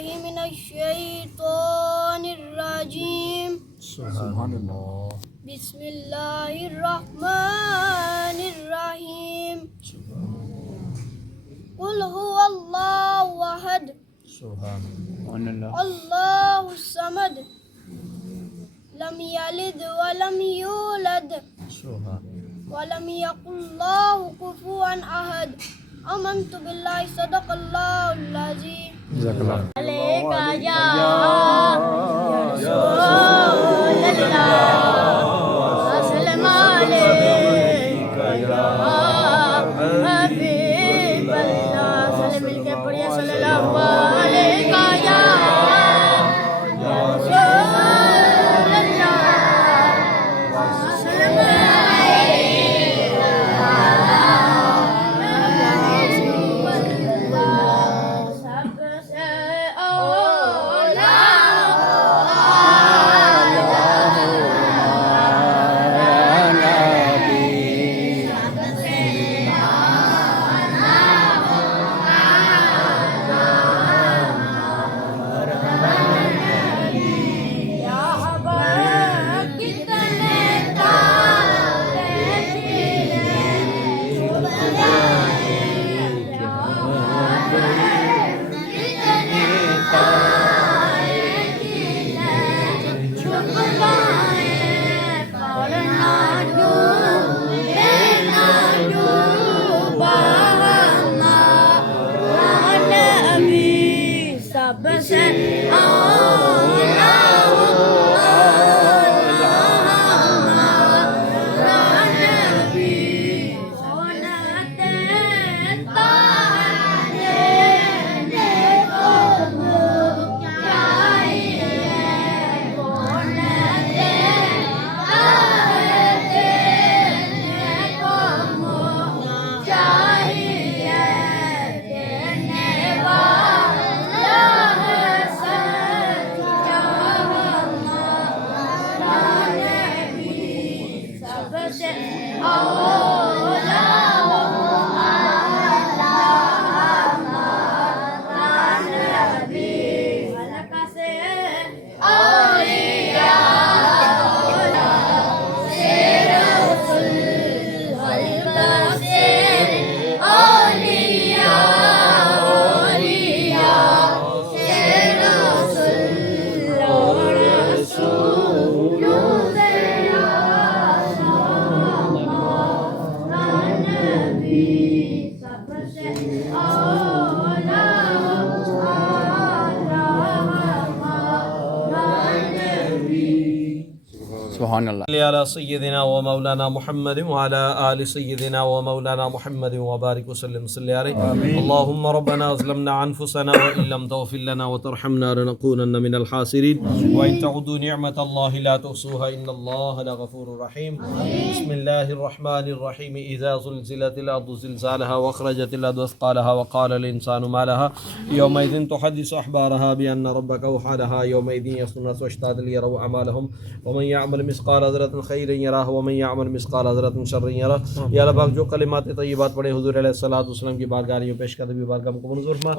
بالله من الشيطان الرجيم. سبحان اللہ. بسم الله الرحمن الرحيم. قل هو الله أحد سبحان اللہ. الله الصمد لم يلد ولم يولد سبحان. ولم يكن له كفوا أحد. آمنت بالله صدق الله العظيم. جزاک اللہ. عليك يا رسول الله وسلم عليك يا حبيب الله. سلم ملکے پڑھیے صلی اللہ علیہ یا رسول اللہ وسلم علیک سب سے اولا سبحان اللہ. علی سیدنا و مولانا محمد وعلى آل سیدنا و مولانا محمد وبارک وسلم صلی علیہ. اللهم ربنا ظلمنا انفسنا وان لم تغفر لنا وترحمنا لنكونن من الخاسرين وان تعدوا نعمة الله لا تحصوها ان الله لغفور رحيم. بسم الله الرحمن الرحيم. اذا زلزلت الارض زلزالها واخرجت الارض اثقالها وقال الانسان ما لها يومئذ تحدث اخبارها بان ربك اوحى لها يومئذ يصدر الناس اشتاتا ليروا اعمالهم ومن يعمل مثقال ذرة خيرا يره ومن يعمل مثقال ذرة شرا يره. یا اللہ پاک جو کلمات طیبات پڑھے حضور علیہ الصلوۃ والسلام کی بارگاہ میں پیش کر بھی بارگاہ کو منظور فرما.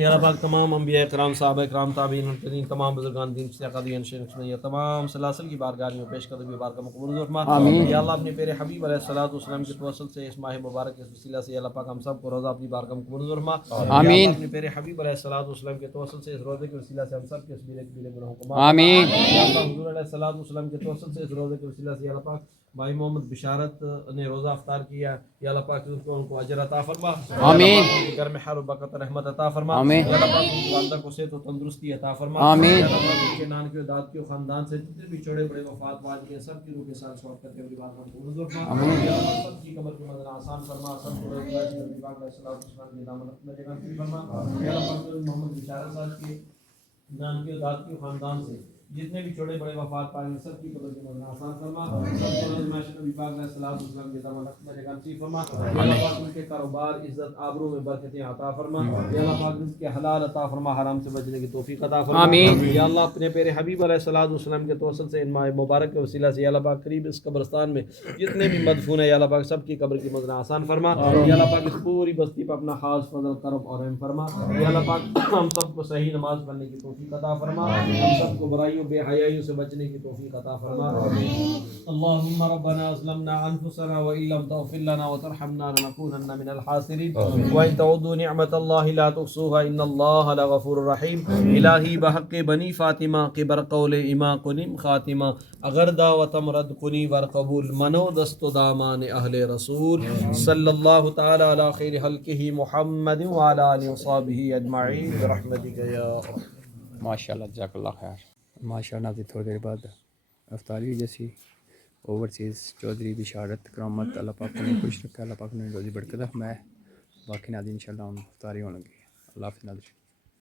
یا اللہ پاک تمام انبیاء کرام صحابہ کرام تابعین متقین تمام بزرگان دین صدیقین شیخ تمام سلاسل کی بارگاہ میں پیش کر بھی بارگاہ کو منظور فرما. یا اللہ اپنے پیارے حبیب علیہ الصلوۃ والسلام کے توسل سے اس ماہ مبارک کے وسیلہ سے یا اللہ پاک ہم سب کو روزہ اپنی بارگاہ کو منظور فرما. آمین. اپنے پیارے حبیب علیہ الصلوۃ والسلام کے توسل سے اس روزے کے وسیلہ سے ہم سب کے کبیرہ گناہوں کو معاف. آمین. یا اللہ حضور علیہ الصلوۃ والسلام کے توسل سے اس روزے کے وسیلہ سے یا اللہ پاک بھائی محمد بشارت نے روزہ افطار کیا یا اللہ پاک ان کو اجر عطا فرما. آمین. گھر میں ہر برکت رحمت عطا فرما. آمین. یا اللہ پاک ان کی والدہ کو صحت و تندرستی عطا فرما. آمین. یا اللہ پاک ان کے نانکیوں دادکیوں خاندان سے جتنے بھی چھوڑے بڑے وفات پاج کے سب کی روح کے ساتھ سواب کرتے ہوئے بارگاہ کو منظور فرما. آمین. یا اللہ سب کی قبر کی مدد آسان فرما. سب کو نبی پاک علیہ السلام کی دامت میں جگہ فرما. یا اللہ پاک محمد بشارت صاحب کے نانکیوں دادکیوں خاندان سے جتنے بھی چھوٹے بڑے وفات پائے ہیں سب کی قبر کے مدد آسان فرما، سب کو نبی نبی پاک علیہ الصلوۃ والسلام کے تمام درجات نصیب فرما، یا اللہ پاک ان کے کاروبار عزت آبرو میں برکتیں عطا فرما، یا اللہ پاک ان کے حلال عطا فرما، حرام سے بچنے کی توفیق عطا فرما، آمین۔ یا اللہ اپنے پیارے حبیب علیہ الصلوۃ والسلام کے توسل سے ان ماہ مبارک کے وسیلہ سے یا اللہ پاک قریب اس قبرستان میں جتنے بھی مدفون ہیں یا اللہ پاک سب کی قبر کی مدد آسان فرما، یا اللہ پاک اس پوری بستی پر اپنا خاص فضل کرم اور رحم فرما، یا اللہ پاک ہم سب کو صحیح نماز پڑھنے کی توفیق عطا فرما، ہم سب کو برائیوں بے حیائیوں سے بچنے کی توفیق عطا فرما۔ اللهم ربنا ظلمنا انفسنا وان لم تغفر لنا وترحمنا لنكونن من الخاسرين وان تعودوا نعمة الله لا تحصوها ان الله لغفور رحيم۔ الہی بحق بنی فاطمہ قبر قول امام کنیم خاتمہ اگر دعوتم رد کنی ور قبول منو دست و دامان اہل رسول صلی اللہ تعالی علی خیر خلقہ محمد وعلی آلہ وصحبہ اجمعین برحمتک یا ماشاء اللہ، جزاک اللہ خیر۔ ماشاء اللہ، ابھی تھوڑی دیر بعد افطاری جیسی اوورسیز چودھری بشارت کرامت اللہ پاک نے خوش رکھا، اللہ پاک نے روزی برکت میں باقی نادی انشاءاللہ افطاری ہونے گی۔ اللہ حافظ ناظرین۔